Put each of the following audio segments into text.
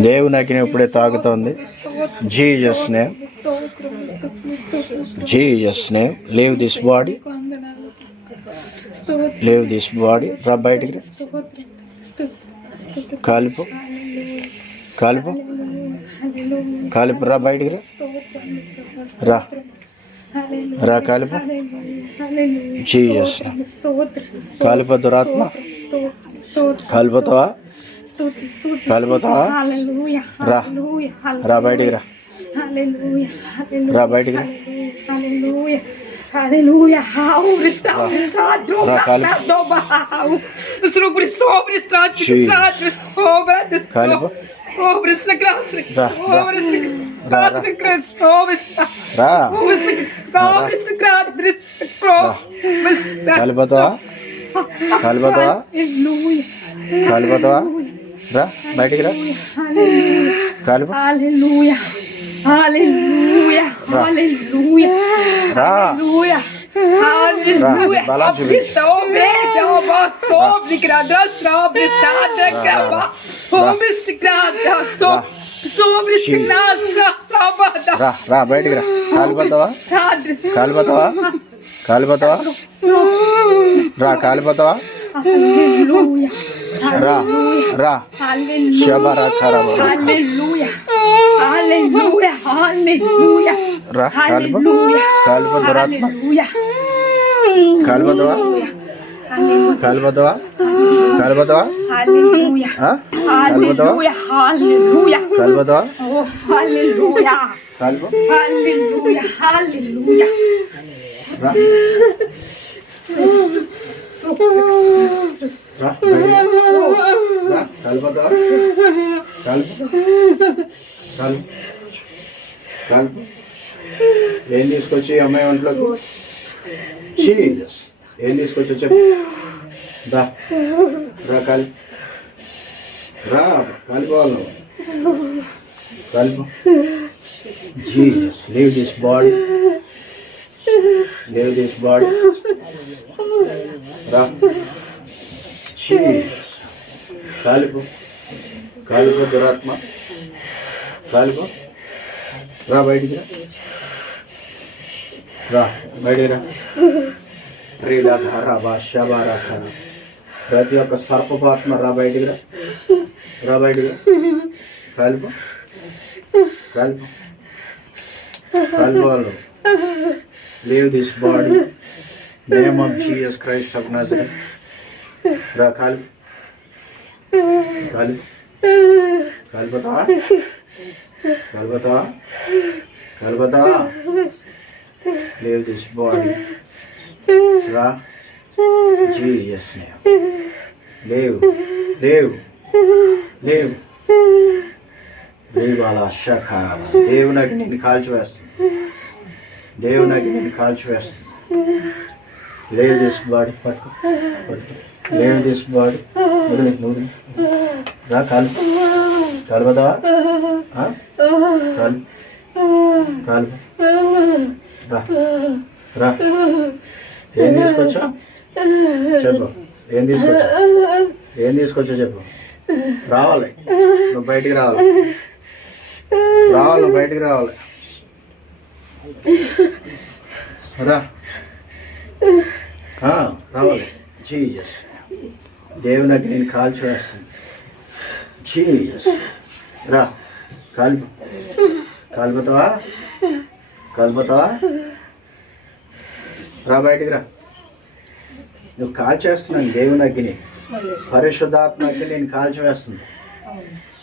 దేవుని అగ్ని ఇప్పుడే తాగుతోంది Jesus name Jesus name leave this body leave this body రా బయటికి. కాలిపు. కాలిపు. కాలిపు. రా బయటికి రా. రా. కాలిపు. జీజస్ కాలిప దురాత్మ కాలిపోతావా? స్తుతి స్తుతి కలుపుతా హల్లెలూయా హల్లెలూయా రా బయటికి రా హల్లెలూయా హల్లెలూయా రా బయటికి రా హల్లెలూయా Aleluia, Raul, restaura, dobra, Raul. Sobre, sobre, estrada, estrada, sobre, sobre, sobre, sobre, Красный крест, кровь, кровь, кровь, кровь, кровь, кровь, кровь, кровь, రా బయటికి రా. కాలు రా. బయటికి రా. కాలిపోతావా కాలిపోతావా కాలిపోతావా రా కాలిపోతావా Ra, ra. Shabara karabara. Hallelujah. Hallelujah. Hallelujah. Ra, kalba. Kalba doratma. Kalba doa. Kalba doa. Kalba doa. Hallelujah. Kalba doa. Hallelujah. Kalba doa. Oh, hallelujah. Kalba. Hallelujah. Hallelujah. Ra. రా రా కలుపుతా కలుపు కలుపు కలుపు ఏం తీసుకొచ్చి అమ్మాయి ఒంట్లోకి చీజ్ ఏం తీసుకొచ్చి చెప్పు దా రా కలి రా కలుపుకోవాలి కలుపు Jesus leave this body leave this body రా కాలిపు. కాలిపు దురాత్మ. కాలిపు. రా బయటికి రా. బయటికి రా. రీడాధారా భాషాభారా ప్రతి ఒక్క సర్పపాత్మ రా బయటికి రా. రా బయటికి రా. కాలిపు. కాలిపు. కాలిపోవాలి leave this body name of Jesus Christ of Nazareth రా కాలు. కాలు. కాలిపోతావా కాలిపోతావా కాలిపోతావా లేవ్ దిస్ బాడీ రా. జీజస్ నేమ్ లేవు లేవు లేవు. లేవు అలా అశ్వకాల దేవునికి నేను కాల్చివేస్తుంది. దేవునికి నేను కాల్చివేస్తుంది. లేవు దిస్ బాడీ పట్టుకో పట్టుకో. లేదు తీసుకోవాలి రా కాలు. కలవదావా కాలు. కాలు. రా. ఏం తీసుకొచ్చా? చెప్పు. ఏం తీసుకొచ్చా? ఏం తీసుకొచ్చా చెప్పు. రావాలి. నువ్వు బయటికి రావాలి. రావాలి బయటికి రావాలి. రా. రావాలి. జస్ట్ దేవుని అగ్ని కాల్చి వేస్తుంది జీజస్ రా కాల్పు కాల్పుతావా? కాల్పుతావా? రా బయటికి రా. నువ్వు కాల్చేస్తున్నాను దేవుని అగ్ని పరిశుద్ధాత్మ అగ్ని నేను కాల్చివేస్తుంది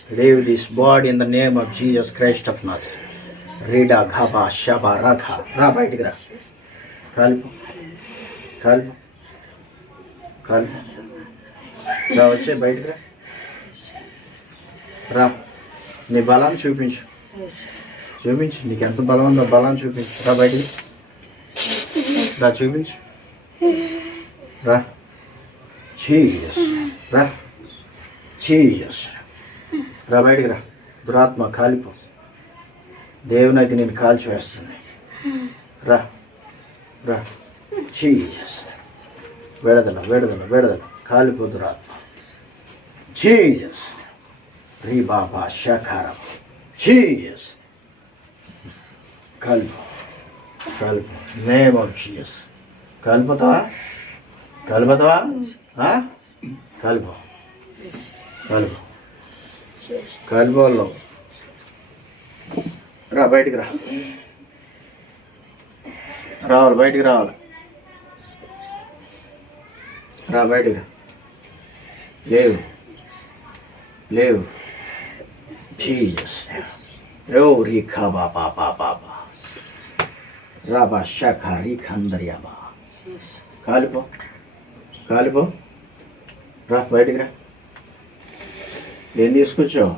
leave this body in the name of Jesus Christ of Nazareth ఘాబా షబా రఘ రా బయటికి రా. కాల్పు. కాల్పు. కాల్పు. రా వచ్చే బయటకు రా. నీ బలాన్ని చూపించు. చూపించు. నీకు ఎంత బలం ఉందో బలాన్ని చూపించు. రా బయటికి. రా చూపించు. రా. చీయస్ రా. చీయస్ రా బయటికి రా. దురాత్మ కాలిపో. దేవునికి నేను కాల్చి వేస్తుంది రా. రా. చీయస్ విడదల విడదల విడదల. కాలిపో దురాత్మ. Jesus. Ribaba Shakaram. Jesus. Kalpa. Kalpa. Name of Jesus. Kalpatava? Kalpatava? Huh? Kalpa. Kalpa. Kalpalo. రా బయటికి రా రావాలి బయటికి రావాలి రా బయటికి లేవు లేవు జీజస్ ఓ రీఖా బాబా బాబా బా రాబా శాఖ రీఖందర్యాబా కాలిపో. కాలిపో. రా బయటికి రా. ఏం తీసుకొచ్చావు?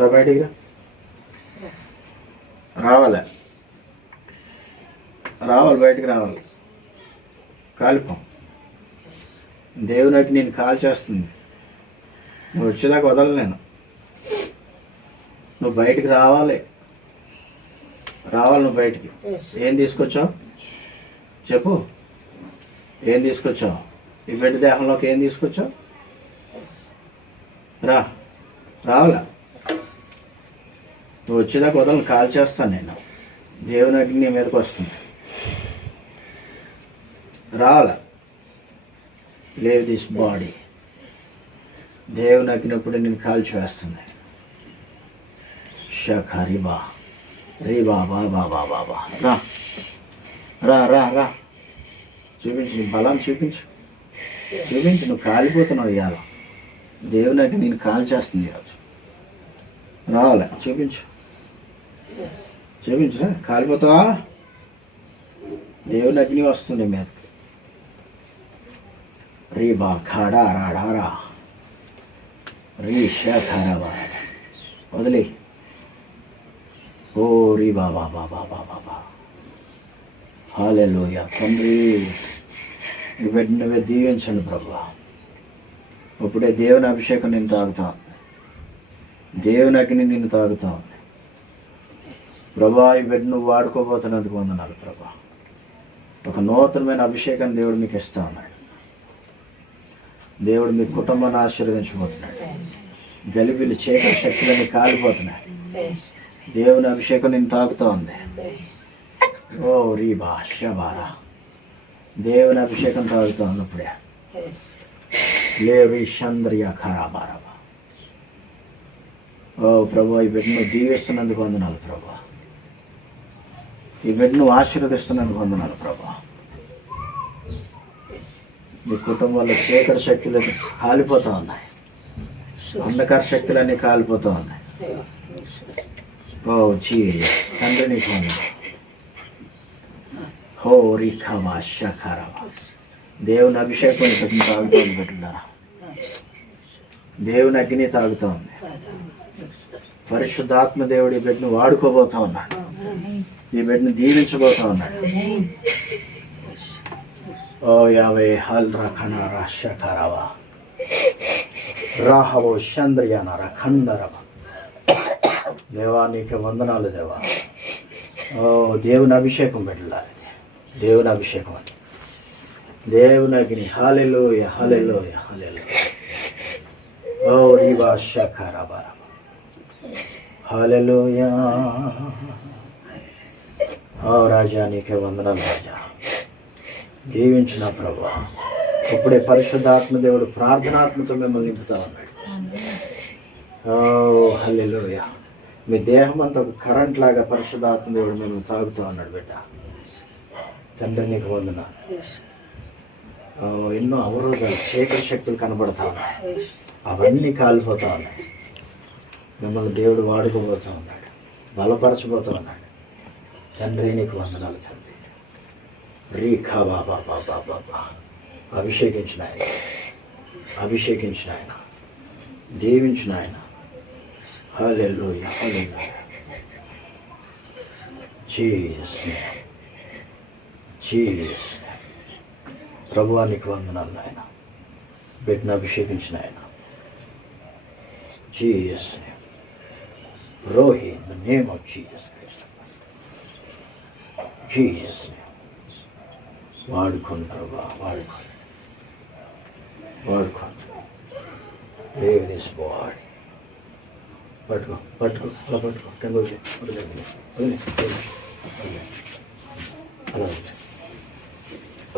రా బయటికి రా. రావాలా? రావాలి బయటికి రావాలి. కాలిపో. దేవునికి నేను కాల్ చేస్తుంది. నువ్వు వచ్చేదాకా వదలను నేను. నువ్వు బయటికి రావాలి. రావాలి నువ్వు బయటికి. ఏం తీసుకొచ్చావు? చెప్పు. ఏం తీసుకొచ్చావు? ఈ బిడ్డ దేహంలోకి ఏం తీసుకొచ్చావు? రా. రావాలా? నువ్వు వచ్చేదాకా వదలను. కాల్ చేస్తాను నేను. దేవుని అగ్ని మీదకి వస్తుంది. రావాలా? లేవ్ దిస్ బాడీ దేవుని నక్కినప్పుడు నేను కాల్చి వేస్తుంది షఖ రిబా రిబా బాబా బాబా బా రా. రా రా రా. చూపించు నీ బలం చూపించు. చూపించు నువ్వు కాలిపోతున్నావు ఇవాళ. దేవుని నేను కాల్ చేస్తుంది ఈరోజు రావాలి? చూపించు. చూపించు కాలిపోతావా? దేవుని అగ్ని వస్తుంది మీదకి. రీబా ఖాడా రాడారా రీ వదిలే. ఓ రీ బాబా బాబా బాబా బా హాలెలోయ తండ్రి. ఈ నువ్వే దీవించండి ప్రభా ఇప్పుడే దేవుని అభిషేకం నేను తాగుతా. దేవుని అగ్ని నిన్ను తాగుతా. ప్రభా ఈ బిడ్డ నువ్వు వాడుకోబోతున్నందుకు వందనాలు ప్రభా ఒక నూతనమైన అభిషేకం దేవుడు మీకు ఇస్తా ఉన్నాడు. దేవుడు మీ కుటుంబాన్ని ఆశీర్వదించబోతున్నాడు. గలిబిలి చీకటి శక్తులన్నీ కాలిపోతున్నాయి. దేవుని అభిషేకం నేను తాకుతూ ఉంది. ఓ రీబా బారా దేవుని అభిషేకం తాగుతూ ఉంది ఇప్పుడే లేవి చంద్రియ ఖరాబారాబా. ఓ ప్రభు ఈ బిడ్డను దీవిస్తున్నందుకు వందనాలు ప్రభు. ఈ బిడ్డను ఆశీర్వదిస్తున్నందుకు వందనాలు ప్రభు. నీ కుటుంబంలో చీకటి శక్తులు కాలిపోతూ ఉన్నాయి. అంధకార శక్తులన్నీ కాలిపోతూ ఉన్నాయి. ఓ చీ తండ్రి నీకు హో రిఖమా శఖరమా. దేవుని అభిషేకం ఇక్కడ తాగుతోంది పెట్టినారా దేవుని అగ్ని తాగుతోంది పరిశుద్ధాత్మ దేవుడి ఈ బిడ్డను వాడుకోబోతా ఉన్నాడు. ఈ బిడ్డను దీవించబోతా ఉన్నాడు. ఓ యావే హల్ రఖన రషకరవ రాహవో చంద్రయాన రఖండరవ దేవా నీకు వందనాలు దేవా. ఓ దేవుని అభిషేకం పెట్టాలి. దేవుని అభిషేకం అని దేవుని అగ్ని. హాలెలోయ హాలెలోయ హాలెలో ఓ రివా శఖరవ. హాలెలోయ ఓ రాజా నీకే వందనాలు రాజా. దీవించిన ప్రభు. ఇప్పుడే పరిశుద్ధాత్మదేవుడు ప్రార్థనాత్మతో మిమ్మల్ని నింపుతా. ఉన్నాడు ఓ హల్లెలూయ. మీ దేహం అంతా ఒక కరెంట్ లాగా పరిశుద్ధాత్మదేవుడు మిమ్మల్ని తాగుతూ ఉన్నాడు బిడ్డ. తండ్రి నీకు వందన ఎన్నో అవరోధాలు చీకటి శక్తులు కనబడతా ఉన్నాయి. అవన్నీ కాలిపోతా ఉన్నాయి. మిమ్మల్ని దేవుడు వాడుకోబోతూ ఉన్నాడు. బలపరచబోతూ ఉన్నాడు. తండ్రి నీకు వందనాలు తండ్రి. రీఖా బాబా బాబా బాబా అభిషేకించిన ఆయన అభిషేకించిన ఆయన దీవించిన ఆయన హల్లెలూయా హల్లెలూయా. జీసస్ జీసస్ ప్రభువానికి వందనాలు ఆయన బిడ్డను అభిషేకించిన ఆయన Jesus Rohi the name of Jesus Christ Jesus వాడుకోండి ప్రభా వాడుకోండి. వాడుకోండి. లీవ్ దిస్ బాడీ పట్టుకో పట్టుకో అలా పట్టుకో. కింద వదిలే వదిలే వదిలే వదిలే వదిలే. వదిలే అలా వదిలే.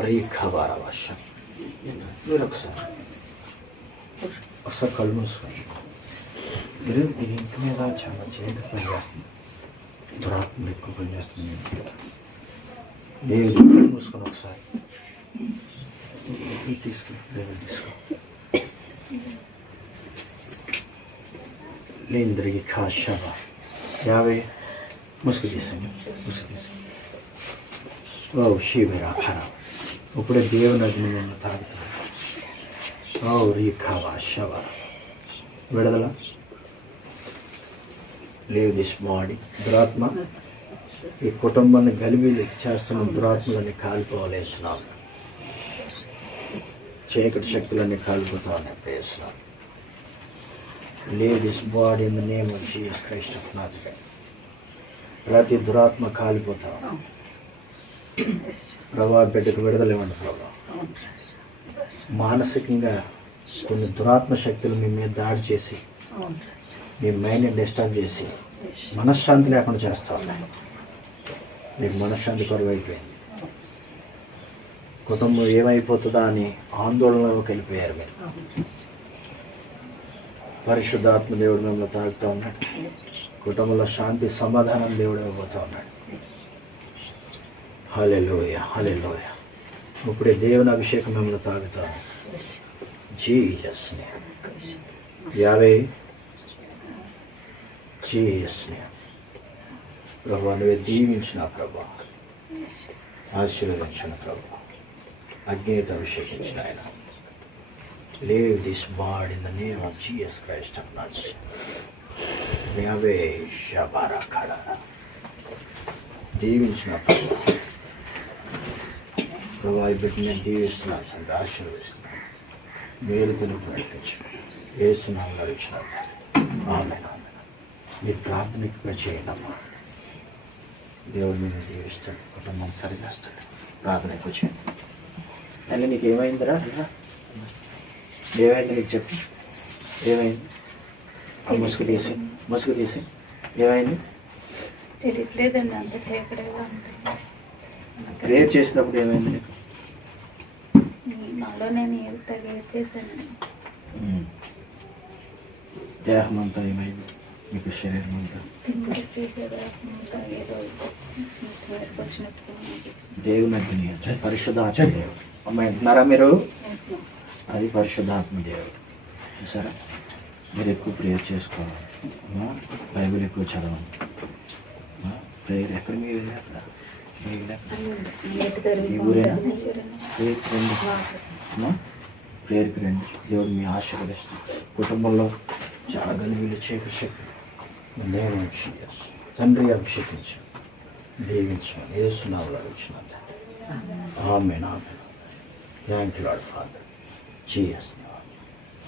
రీఖబార వర్షం. మీరు ఒకసారి. ఒకసారి కళ్ళు మూసుకోండి. మీరు ఈ ఇంటి మీద చాలా చేయడం పనిచేస్తుంది దురాత్మ ఎక్కువ పనిచేస్తుంది మీ లేదు మూసుకొని ఒకసారి ఇది తీసుకో లేదు తీసుకో లేంద్రికి యావే ముసుగు చేసాను ముసుగు చేసాను ఓ శివరా ఖరా ఇప్పుడే దేవుని అగ్ని నిన్ను తాగుతాను ఓ రీఖావా శవ విడదల లేవ్ దిస్ బాడీ దురాత్మ ఈ కుటుంబాన్ని గలిబి చేస్తున్న దురాత్మలన్నీ కాలిపోవాలేస్తున్నాను చీకటి శక్తులన్నీ కాలిపోతా ఉన్నాయి వేస్తున్నాను leave body in the name of Jesus Christ of Nazareth ప్రతి దురాత్మ కాలిపోతా. ఉంది. ప్రభా బిడ్డకు విడుదల ఇవ్వండి ప్రభా. మానసికంగా కొన్ని దురాత్మ శక్తులు మీ మీద దాడి చేసి మీ మైండ్ని డిస్టర్బ్ చేసి మనశ్శాంతి లేకుండా చేస్తా ఉన్నాయి మీకు మనశ్శాంతి కరువు అయిపోయింది కుటుంబం ఏమైపోతుందా అని ఆందోళనలోకి వెళ్ళిపోయారు మీరు. పరిశుద్ధాత్మ దేవుడు మిమ్మల్ని తాగుతూ ఉన్నాడు. కుటుంబంలో శాంతి సమాధానం దేవుడు ఇవ్వబోతూ ఉన్నాడు. హలెలోయ హలెలోయ ఇప్పుడే దేవుని అభిషేకం మిమ్మల్ని తాగుతాను యాభై జీ జీసస్ ప్రభా నువ్వే దీవించిన ప్రభా ఆశీర్వదించిన ప్రభా అగ్నితో అభిషేకించిన ఆయన. Leave this body in the name of Jesus Christ of Nazareth Yahweh షబారా ఖడా దీవించిన ప్రభా ప్రభా ఈ బిడ్డ నేను దీవిస్తున్నాను తండ్రి ఆశీర్వదిస్తున్నాను. మేలు తెలుపు నడిపించు వేస్తున్నాను నడిచిన ఆమె మీరు ప్రార్థన ఎక్కువ చేయండి అమ్మా. దేవుడు మీరు దీవిస్తాడు కుటుంబం సరిచేస్తాడు ప్రార్థన ఎక్కువ చేయండి. తల్లి నీకు ఏమైందిరా? ఏమైంది నీకు చెప్పు. ఏమైంది? ఆ ముసుగు తీసి ముసుగు తీసి. ఏమైంది? తెలియట్లేదండి అంత చీకటిగా ఉంటుంది ప్రేయర్ చేసినప్పుడు ఏమైంది నీకు? నాలో నేను ఏది తెలియచేశాను దేహం అంతా ఏమైంది? మీకు శరీరం అంతా. దేవుని అగ్ని అంటే పరిశుద్ధాత్మ దేవుడు. అమ్మ వింటున్నారా మీరు? అది పరిశుద్ధాత్మ దేవుడు. చూసారా? మీరు ఎక్కువ ప్రేయర్ చేసుకోవాలి. బైబిల్ ఎక్కువ చదవండి ప్రేయర్ ఎక్కడ మీరు వెళ్ళారు ఈ ఊరేనా? ప్రేయర్కి రండి. ప్రేయర్కి రండి. దేవుడు మీ ఆశీర్వదిస్తాడు. కుటుంబంలో చాలా గలిబీలు చీకటి శక్తి నేను తండ్రి అభిషేకించు. దీవించు. ఏసునాలు వచ్చిన ఆమె నామె thank you Lord Father Jesus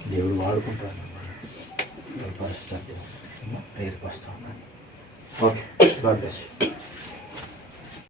దేవుడు వాడుకుంటాను పరిస్థితి ఏర్పరుస్తా ఉన్నాను ఓకే గాడ్ బ్లెస్ యూ